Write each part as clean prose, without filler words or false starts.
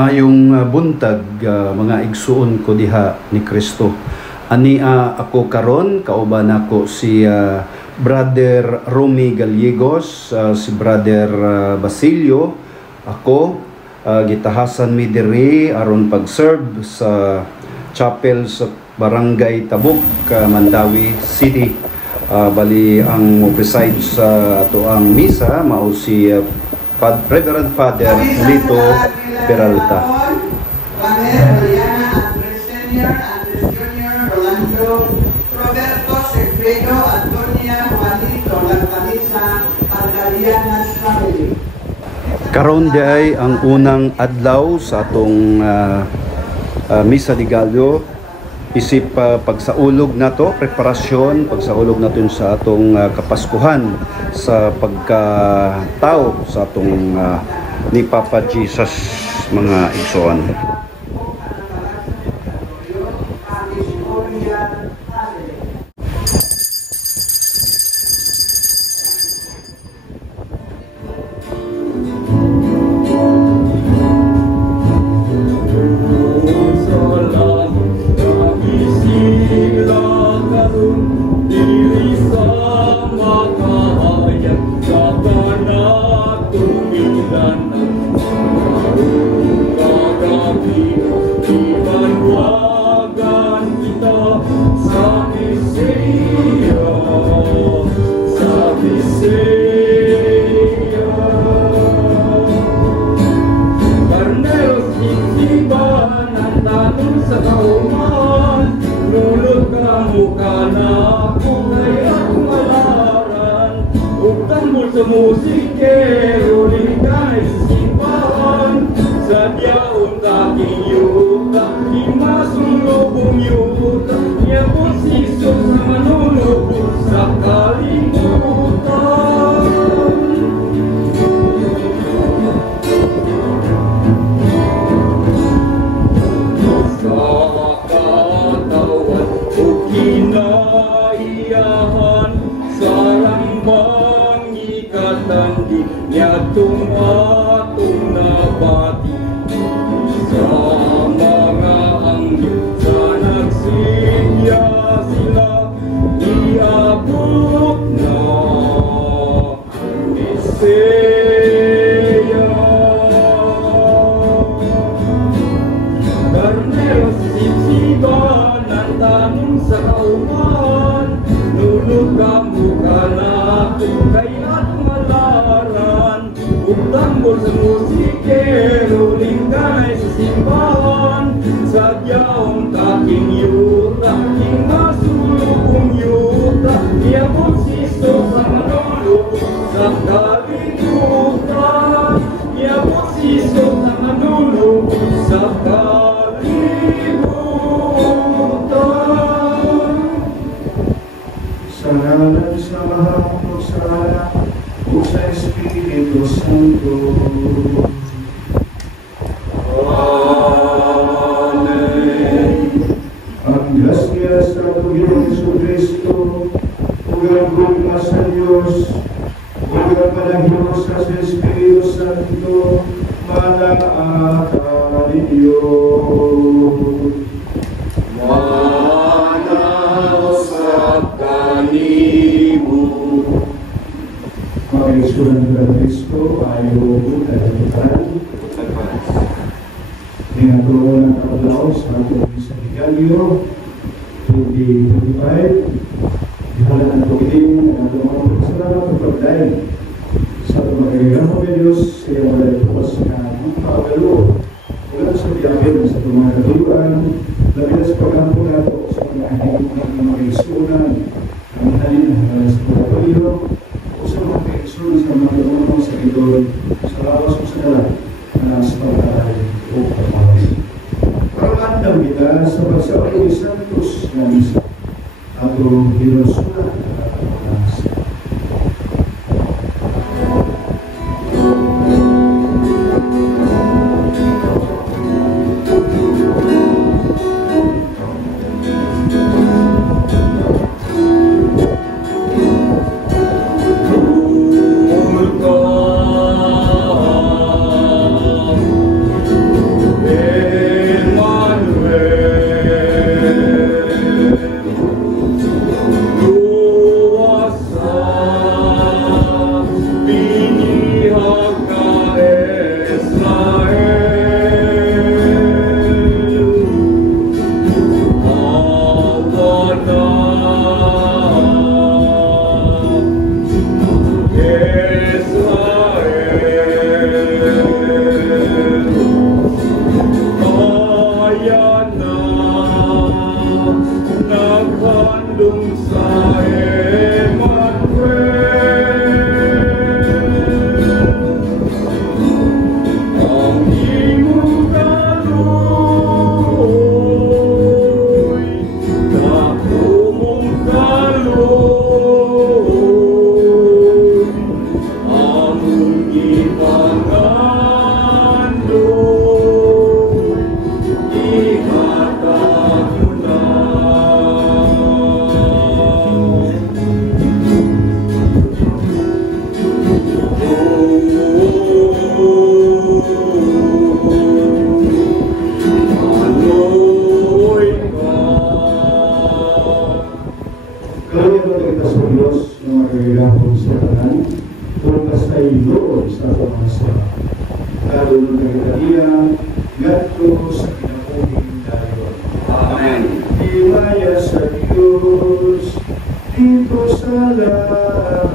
Maayong buntag mga igsuon ko diha ni Kristo. Ania ako karon kauban ako si Brother Romy Gallegos, si Brother Basilio. Ako gitahasan mi diri aron pag-serve sa chapel sa Barangay Tabuk, Mandawi City. Bali ang preside sa atoang misa mao si Reverend Father Lito Peralta. Karon day ang unang adlaw sa atong Misa de Gallo. Isip pagsaulog nato, preparasyon, pagsaulog natin sa atong kapaskuhan sa pagkatao sa atong ni Papa Jesus, mga igsoon. kay Lord sa pamasa. Lalo ng nagkakaliya, ngadto sa kinapuging dayon. Amen. Himaya sa Diyos, dito sa langit.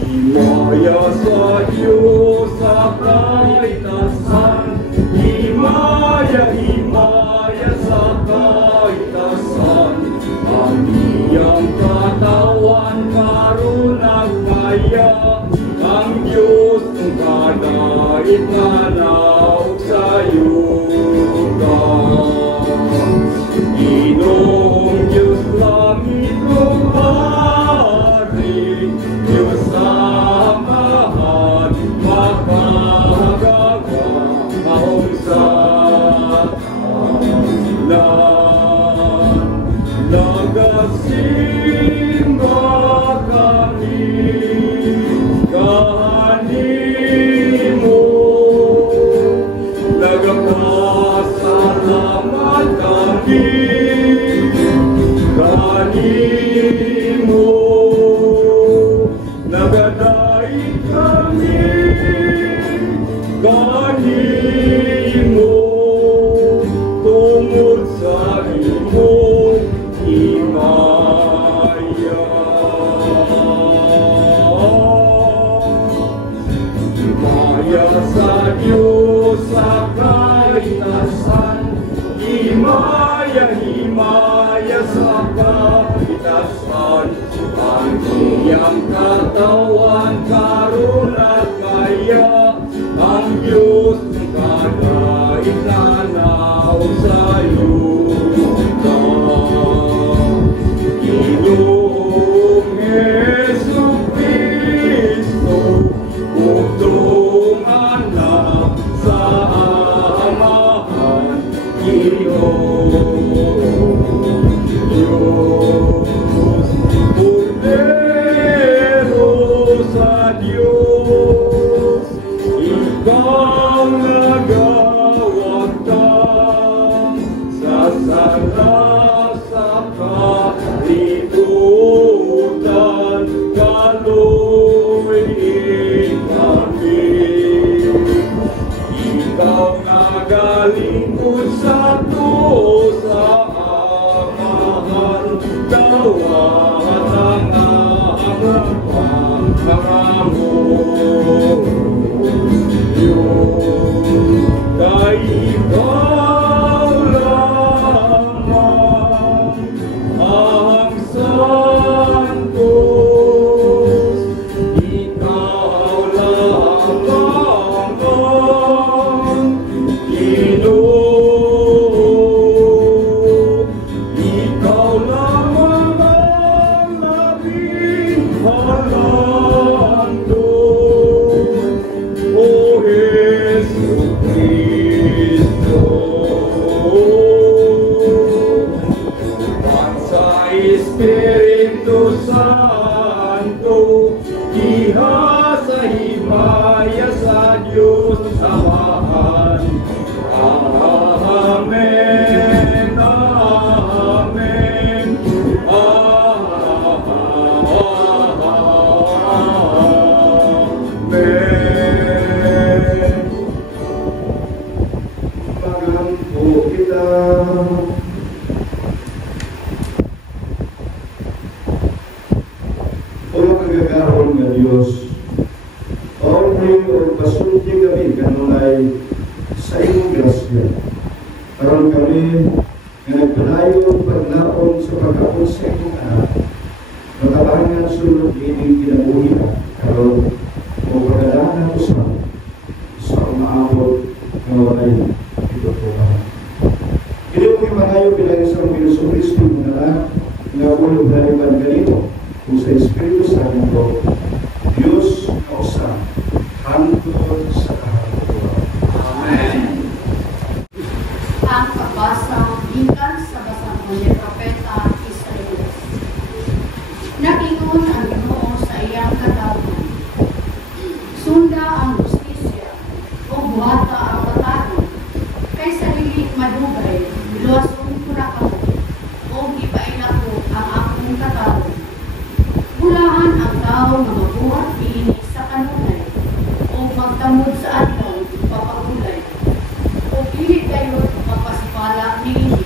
Himaya sa Diyos sa kaitasan, himaya, himaya sa kaitasan. Ang iyang katawan karon nagmaya, ang Diyos ng kadait na naog sa yuga. Ginoong Diyos langit kong hari, Diyos samahan, makagagawa mahong sa tahanan. Nagasimba kami, kanimo, nagpasalamat kami, kanimo, nagadait kami, kanimo, tungod sa imong himaya. Himaya sa Diyos sa kaitasan, himaya, himaya sa kaitasan. Ang iyang katawan karon at maya, ang Diyos ng kadait na naog sa yuga. Ginoong Jesucristo, udungan na sa amahan. Ginoong Diyos, Kordero sa Diyos, ikaw nagawagtang sa sala sa kalikutan, kaluin kami. Ikaw nagalingkod sa to sa amahan, dawat ang amang pangamon. Kay ikaw lamang ang santos, ikaw lamang ang Ginoo, ikaw lamang ang labing halangdon, O Jesucristo. Sa Espiritu Santo, iha sa himaya sa Diyos Amahan. Amen, amen, amen. Magampo kita. O kagagaron nga Diyos, Orning o pasunti kami kanunay sa iyong grasya. Karon kami nga nagpalayo pagnaon sa pagkaon sa iyong anak. Matabangan sunod ining kinabuhi karon o pagdadaan ko sa umaabot nga walay ito po. Hindi ko imangayo bilang isang Jesucristo ng anak nga ulog na iban ganito kung sa Espiritu Santo Diyos na usa hangtod sa kahapon. Amen. Ang pagbasa gikan sa basang ni Propeta Isaías. Nagingon ang Ginoo sa iyang katawhan. Sunda ang justisya o buhata ang patanon. Kay sarili madugay, luwason ko na kamo o gipaila ko ang akong nga mabuhat niini sa kanunay o magtamod sa adlaw papagulay o dili kayo magpasipala niini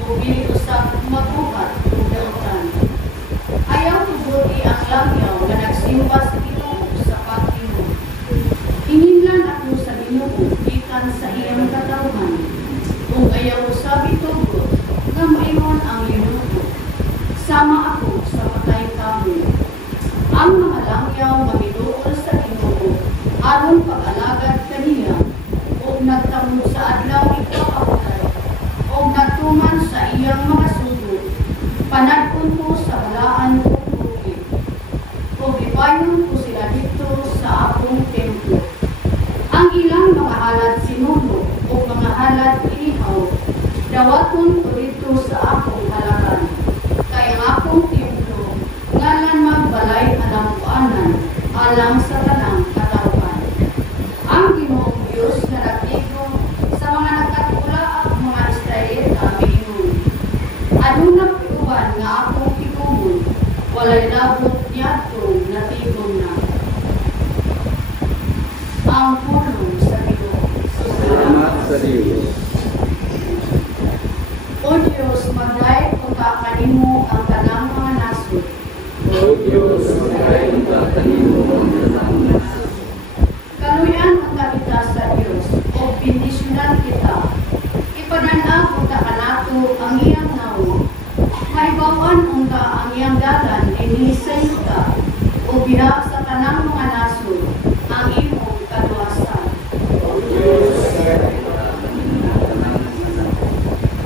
o dili usab magbuhat o dautan. Ayaw tuguti ang langyaw nga nagsimba sa Ginoo sa pagtinod. Hinginlan ako sa Ginoo gikan sa iyang katawhan. Kung ayaw usab itugot nga maingon ang Ginoo, sama ako sa patay kami. Ang mga langyaw magiduol sa Ginoo aron pag-alagad kaniya o nagtamod sa adlaw ipapakutay o nagtuman sa iyang mga sugod. Panadkon ko sa balaan o bukid o gipayon ko sila dito sa akong templo. Ang ilang mga halad sinuno o mga halad inihaw dawaton ko dito sa akong halagan. Kaya ang akong templo ngalan magbalay alang kuanan alang sa tanang katawhan. Ang Ginoong Diyos nga nagtigo sa mga nagkatulaak mga Israelita miingon, aduna piuban nga akong tigumon, walay labot niyadtong natigom na. Ang pulong sa Ginoo. Salamat sa Diyos. O Diyos, magdayeg unta kanimo ang tanang mga nasod. O Diyos, magay ang tatanimo ang tanang nasod. Kaluyan unta kita sa Diyos, o bendisyonan kita. Ipanan-ag unta kanato ang iyang nawo. Maibawan unta ang iyang dalan dinhi sa yuta, o biha sa tanang mga nasod ang imong kaluwasan. O Diyos, magay ang tatanimo ang tanang nasod.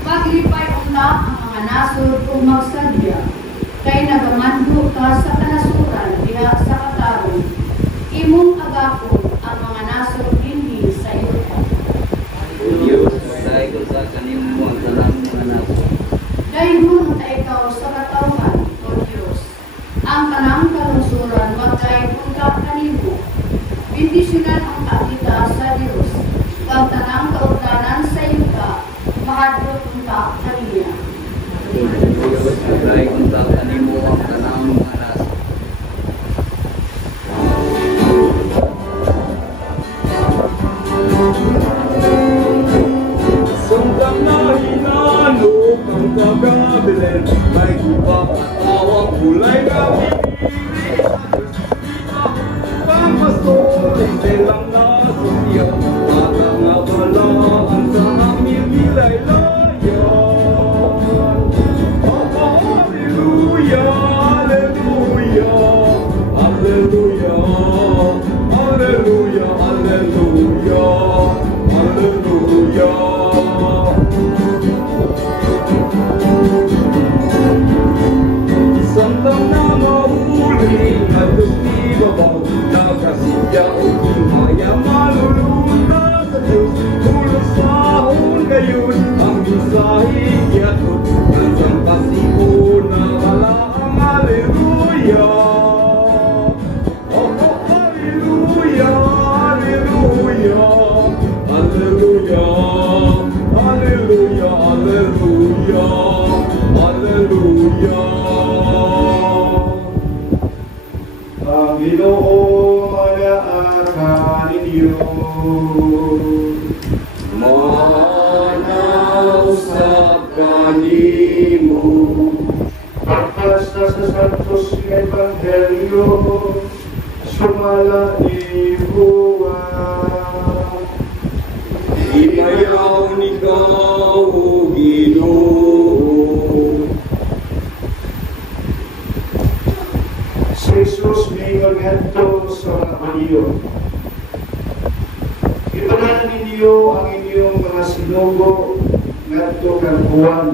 Maglipay unta ang mga nasod kung magsadya, kay nagamando ka sa kanasuran diha sa katarong. Imong agapon ang mga nasod dinhi sa yuta. O Diyos, magay ang tatanimo ang tanang mga nasod. Daygon unta ikaw sa katawhan, O Diyos. Ang tanang kalungsuran magkay unta kanimo. Bendisyonan unta kita sa Diyos. Ang tanang kaugdanan sa yuta, mahadlok unta kaniya. O Diyos, magay ang tatanimo ang tanang mga nasod. Sundang na hinalo kang kagabilin, may guba at awang kulay na pipili. Ang pastor, hindi lang nasasya, at ang abalaan sa aming nilaylayan. Hallelujah, hallelujah, hallelujah, hallelujah, hallelujah, hallelujah. Sandang na mahuling at lumibabaw, nakasidya o himaya malulunta sa Diyos. Ulusahon gayon ang misahig yatot, nansang pasipo na walaang hallelujah. Oh, hallelujah, hallelujah, hallelujah, hallelujah, hallelujah, hallelujah. Ang Ginoo mag-aaka ninyo. Manausap kanimo, Pagpasta sa Santos ng Ebanghelyo, sumala ni Juan. imayaw ni ikaw, O Ginoo. Si Jesus mingon ngadto sa mga Hudyo. Ipadalan ninyo ang inyong mga sinugo ngadto kang Juan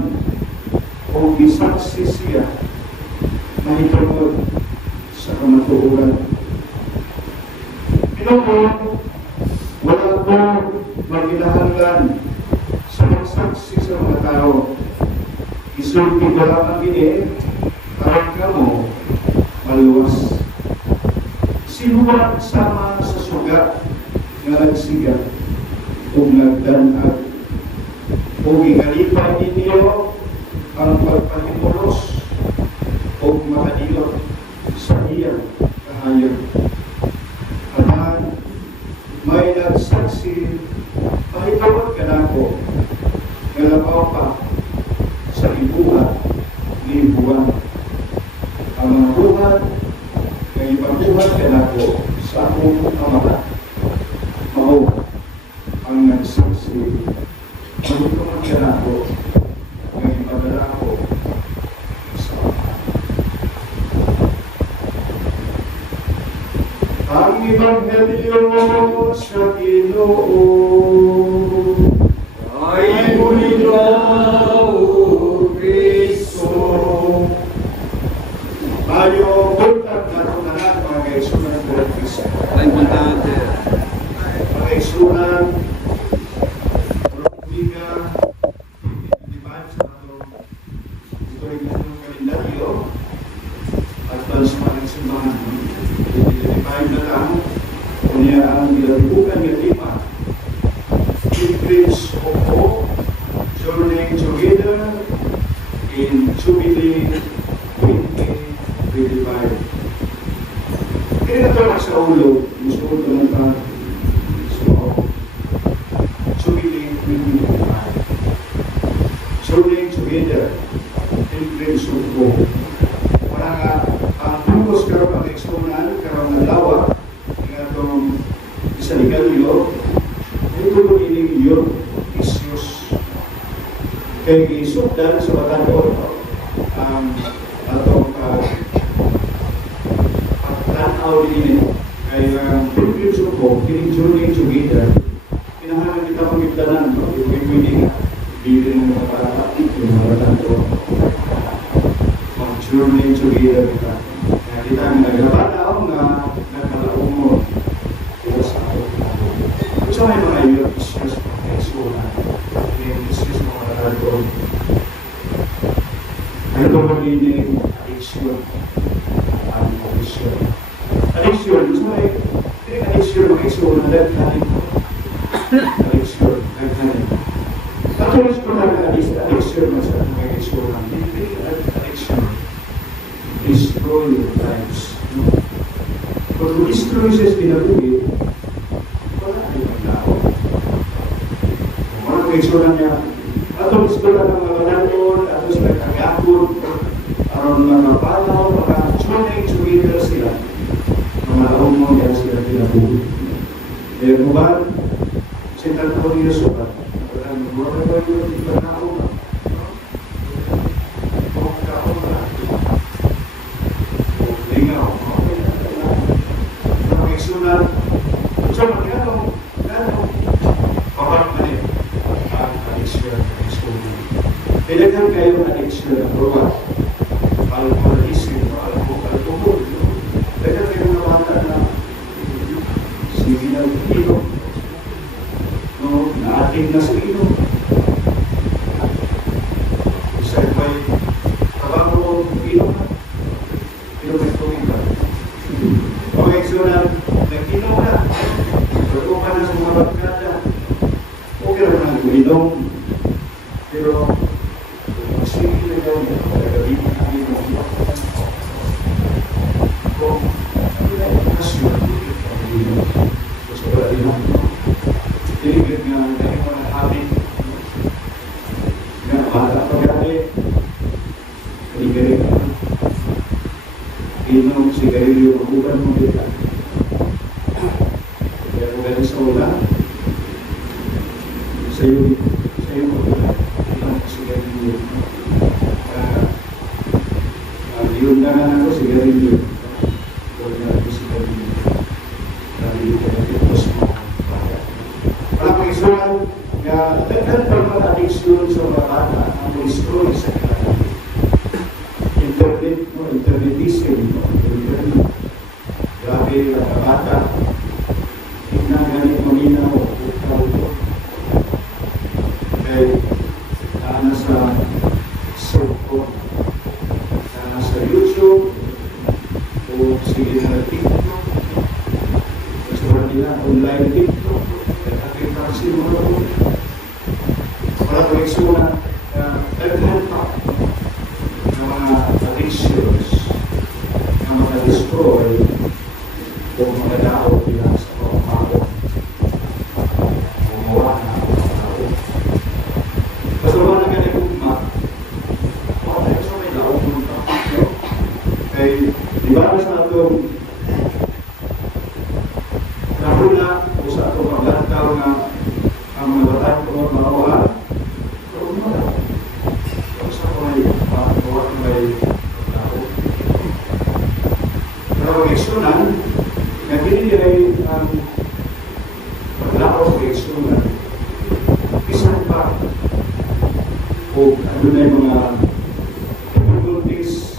o gisaksi siya mahitungod sa kamatuoran. Ginoo, wala ko maghinahanglan sa pagsaksi sa mga tao. Isulti ko lang ang gini, parang kamo maluwas. Sinuwa sama sa suga nga nagsiga o nagdanag o gikalipay ninyo ang pagpahimulos o makadilot sa iyang hayag. Anan, may nagsaksi, mahitawag ka na ako, nalabaw pa sa ibuhat ni buwan. Ang mga buhat, ay ipagbuhat ka na ako sa akong amahan. Mao ang nagsaksi, mahitawag ka na ako, ay ipadala ako sa amahan. Ang Ebanghelyo sa Ginoo ay ikaw, Kristo. Mayo, buntag na naman mga kaisunan ng Kristo. Ay, importante. Mga kaisunan, Romiga, Diban sa itong historikal kalendaryo at pansamanang simbahan. Diban na lang, kunya ang nilabukan ng lima. Increase of hope, journeying together in Jubilee 2025. Kaya ito na sa ulo, gusto ko ito lang pa. So, Jubilee 2025. Journeying together, increase of hope. Para nga, ang pungkos karoon ang ekstunan, karoon ng lawa, nga itong isa ligalyo, ito ining yun, isyos. Kaya isugdan sa batador, ang atong pagtanaw din kaya pilgrims ko, kining journey together, pinahalang kita pagkitanan, pwede nga, bili ng mga parata, yung mga batador. Mag-journey together kita. Kaya kita ang nagrabataw nga nagkalaong mo. Kaya sa ako. So may mga iyo, issues mga kaisunan. May issues mga batador. Ano ito magiging addiction? Ang addiction. Addiction, so may addiction mga kaisunan, nagkanin ko. Addiction, nagkanin. Patulis ko na addiction sa mga kaisunan. Addiction. Destroy your lives. Pag destroy siya sa pinabuhi, wala ay maglaho. Kung mga kaisunan niya, atong iskola ng mga bananyon, atong sa kagapon, aron mga palaw, mga tunay together sila. Mga umong yan sila pinabuhi. Kaya mo ba, sintan ako niyo sukat. Ang mga ba yun, iba na ako na. Kailangan kayo na addiction na proba. Alcoholism, alcohol. Kailangan kayo na bata na sige na ino. No, naating na sa ino. Isa may trabaho ino ka. Ino may tungin ka. Okay, so nag-ino ka. Pero ka na sa mga barkada. Okay na naman uminom. Pero sige na daw niya, gagawin namin mo. Kung nasyon, gusto ko rin mo. Tiligid nga, dahil mo na habit. Nga, bata pa gari. Tiligid ka. Inom, sigarilyo, maguban mo kita. Kaya kung galing sa ulan, sa'yo mo kita. Diundangan ako sigarilyo. Wala ako sigarilyo. Dahil ito sa mga wala pang isunan na daghan pa mga addiction sa mga bata ang destroy sa kanila. Internet mo, internetism mo, internet. Grabe mga bata. Tingnan ganit maminaw o ikaw. Kaya nasa cellphone, nasa YouTube, o sige na TikTok, gusto nila online TikTok, nakakita sila mga po. Para po iksuna na daghan pa ng mga addictions na makadestroy Kay, di ba sa atong nahula o sa atong paglantaw na ang mga batang ko mawala? So, mga sa may pagkawat may tao. Pero ang eksunan, na hindi ay ang paglaos ng eksunan, isang pa o ano na yung mga difficulties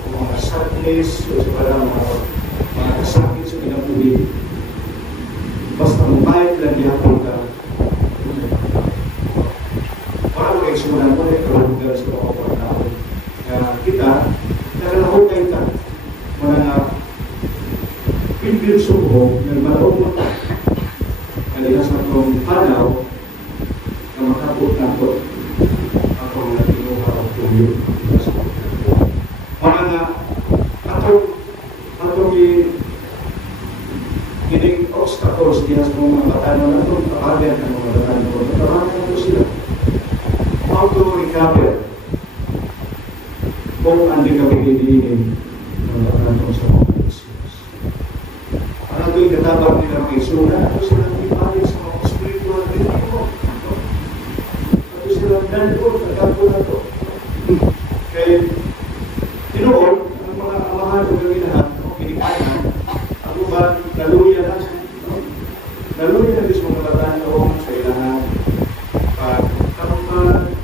o mga sadness o sa parang mga kasakit sa pinapulit. Basta mabait lang yapon ka. Para mo eksunan mo na ikaw sa mga pagkao. Kaya kita, nakalahutay ka. Mga pinpilsuho ng malaong mata. Kaya sa itong panaw na makabot na ito akong natinuha o tuyo. Mga na atong kining obstacles diya sa mga batano na itong kapagan ng mga batano. Natawagan ito sila. How to recover kung hindi ka pagigilin ng batano sa mga issues. Para ito'y katabang nila mga isuna, ito silang ipalit sa mga spiritual ritmo. Ito silang nandun, nagkapo na ito. Kaya, tinoon, ang mga amahan o gawinahan, o pinikayan, ako ba, naluya na sa naluya na sa mga batano sa ilahan, pagkakuman,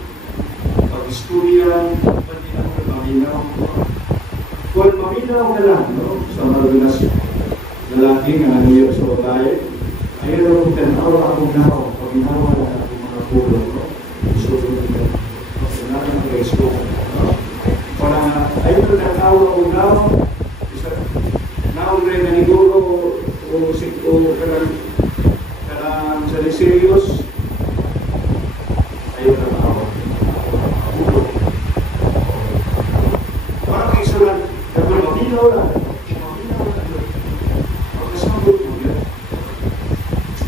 pag-istorya, pati ang maminaw. Kung maminaw ka lang, no, sa malunas lalaki nga nanuyo sa babae, ayun ang tanawa akong nao, pag inawa na akong mga pulo, no? Susunod ka, susunod ang resko, no? Kung ayun ang tanawa akong nao, naong rin na niguro o karang salisirios, ayun ang tanawa. Parang isulan, kapag maminaw lang,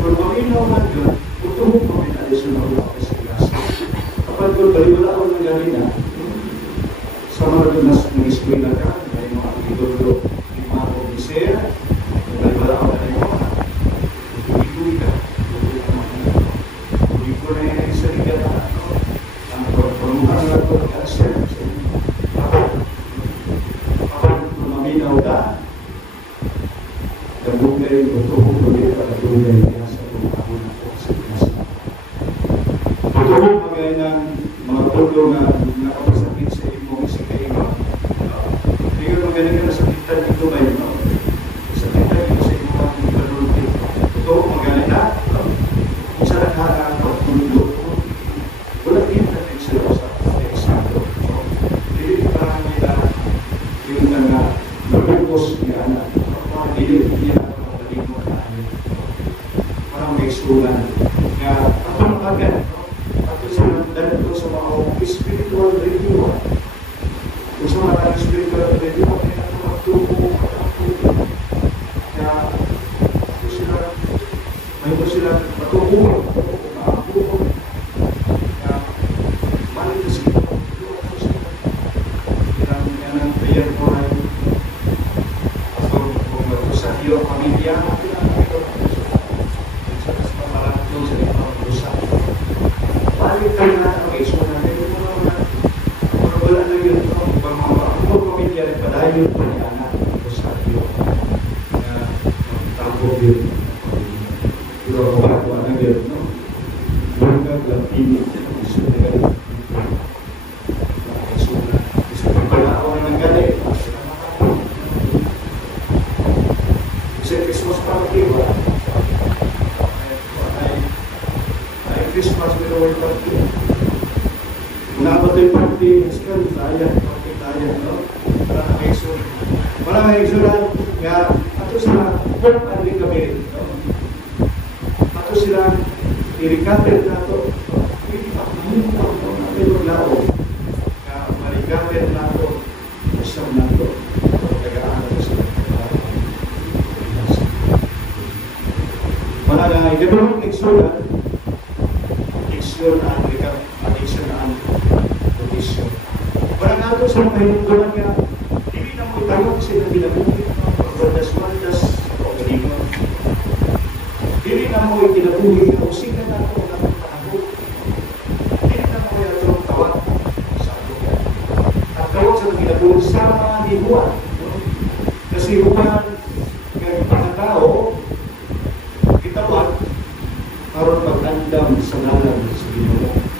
kung maminaw man yun, utuhog mo may additional lakas sa klase. Kapag kung baliwala ako ng ganina, sa mga lunas ng eskwela ka, may mga idolo, may mga komisera, baliwala ako na yung mga tuloy-tuloy ka, tuloy ko na yung isa rin ka na, ang pagpamuhan na ito, cancer, kapag kung maminaw ka, Kabugay, utuhog ulit at kabugay niya sa mga na po sa Pinas. Utuhog magay ng mga tulo na nakapasakit sa imong si kainga. Tingnan magaling ka na sakitan dito ba yun? Sakitan dito sa imong panulti. Utuhog magaling na. Isa na ka ang pagpundo. Wala kita na sila sa eksakto. Hindi parang nila yung nabukos niya na hindi niya kapatid mo na parang may eksulan. Kaya ako agad, ako sa mga spiritual review. Kung sa mga spiritual review, kaya ako magtubo. Kaya ito sila matubo. Makabuho. Kaya malit sila. Yan ang prayer ko ay yung pamilya sa pamalato sa ipang-usap. Balik ka na ang eksunan na wala na yun. Kung pamilya rin padayon pa niya na usap yun. Na magtapog yun. Pero wala na yun. Bungag lang pinit. Eksunan. Isa pang palao na ng galit. Christmas party ba? Ay Christmas with our party. Unabot yung party, iskan, tayo, no? Parang eksunan, nga, ato sila, hope and recovery, no? Ato sila, i-recover na ito. Ma-recover na ito, usap na ito. Tagaan ito sila. Para i-develop eksunan addiction ang condition. Para nga ito sa mga hinunggulan niya, hindi na mo kinabuhi, pagbandas-bandas, o kalingon. Dili na mo kinabuhi, o sikat na ako ang panahon. Dili na mo yung tawag sa ako. At tawag sa kinabuhi, sama ni Juan. Kasi Juan, kaya mga tao, kitawag, karon pag-andam sa ngalan sa Ginoo.